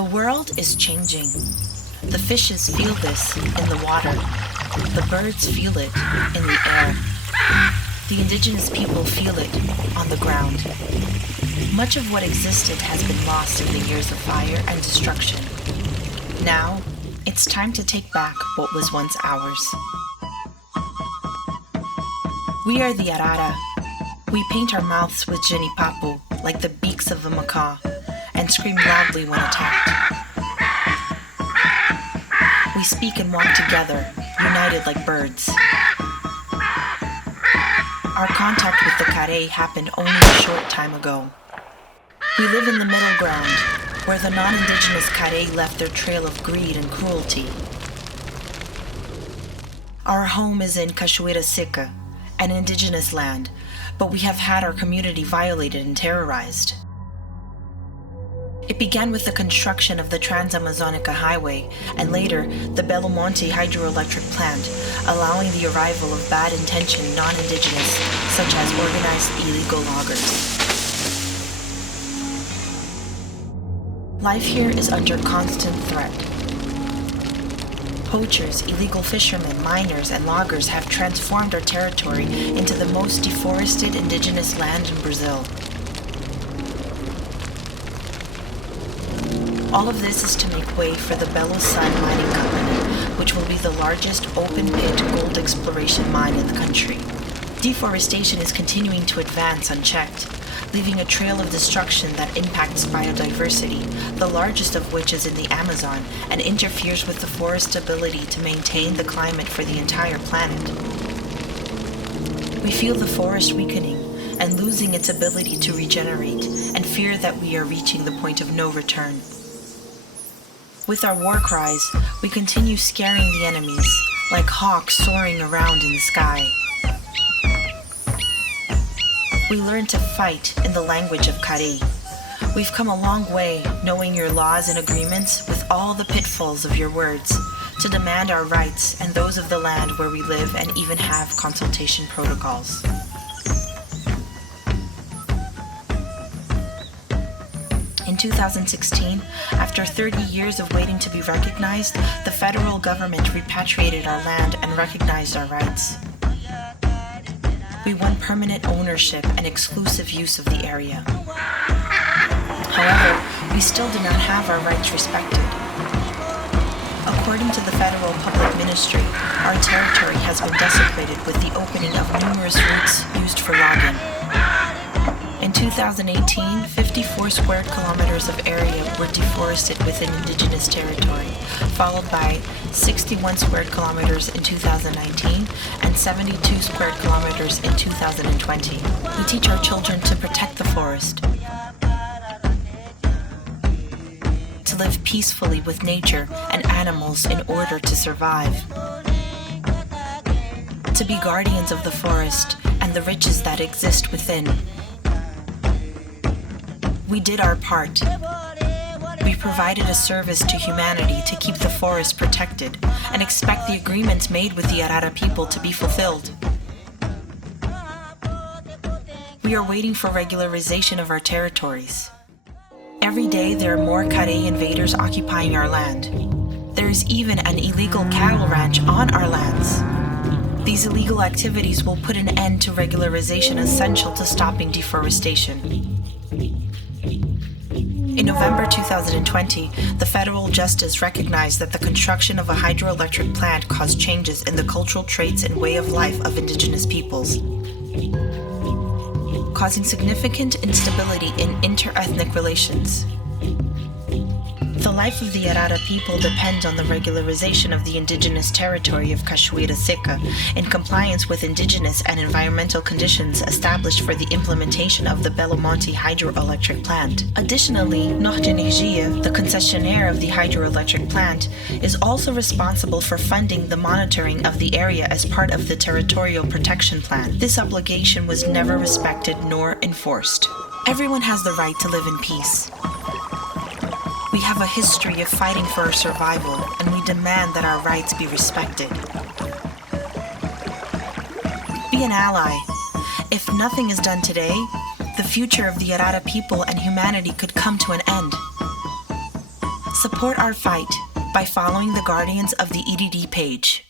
The world is changing. The fishes feel this in the water. The birds feel it in the air. The indigenous people feel it on the ground. Much of what existed has been lost in the years of fire and destruction. Now, it's time to take back what was once ours. We are the Arara. We paint our mouths with genipapo, like the beaks of a macaw, and scream loudly when attacked. We speak and walk together, united like birds. Our contact with the Kare happened only a short time ago. We live in the middle ground, where the non-indigenous Kare left their trail of greed and cruelty. Our home is in Cachoeira Seca, an indigenous land, but we have had our community violated and terrorized. It began with the construction of the Trans-Amazonica Highway and later the Belo Monte hydroelectric plant, allowing the arrival of bad-intentioned non-indigenous, such as organized illegal loggers. Life here is under constant threat. Poachers, illegal fishermen, miners, and loggers have transformed our territory into the most deforested indigenous land in Brazil. All of this is to make way for the Belo Sun Mining Company, which will be the largest open-pit gold exploration mine in the country. Deforestation is continuing to advance unchecked, leaving a trail of destruction that impacts biodiversity, the largest of which is in the Amazon, and interferes with the forest's ability to maintain the climate for the entire planet. We feel the forest weakening and losing its ability to regenerate, and fear that we are reaching the point of no return. With our war cries, we continue scaring the enemies, like hawks soaring around in the sky. We learn to fight in the language of Kare. We've come a long way knowing your laws and agreements with all the pitfalls of your words, to demand our rights and those of the land where we live and even have consultation protocols. In 2016, after 30 years of waiting to be recognized, the federal government repatriated our land and recognized our rights. We won permanent ownership and exclusive use of the area. However, we still do not have our rights respected. According to the Federal Public Ministry, our territory has been desecrated with the opening of numerous routes used for logging. In 2018, 54 square kilometers of area were deforested within indigenous territory, followed by 61 square kilometers in 2019 and 72 square kilometers in 2020. We teach our children to protect the forest, to live peacefully with nature and animals in order to survive, to be guardians of the forest and the riches that exist within. We did our part. We provided a service to humanity to keep the forest protected and expect the agreements made with the Arara people to be fulfilled. We are waiting for regularization of our territories. Every day there are more Kare invaders occupying our land. There is even an illegal cattle ranch on our lands. These illegal activities will put an end to regularization essential to stopping deforestation. In November 2020, the federal justice recognized that the construction of a hydroelectric plant caused changes in the cultural traits and way of life of indigenous peoples, causing significant instability in inter-ethnic relations. The life of the Arara people depends on the regularization of the indigenous territory of Cachoeira Seca in compliance with indigenous and environmental conditions established for the implementation of the Belo Monte hydroelectric plant. Additionally, Norte Energia, the concessionaire of the hydroelectric plant, is also responsible for funding the monitoring of the area as part of the Territorial Protection Plan. This obligation was never respected nor enforced. Everyone has the right to live in peace. We have a history of fighting for our survival, and we demand that our rights be respected. Be an ally. If nothing is done today, the future of the Arara people and humanity could come to an end. Support our fight by following the Guardians of the EDD page.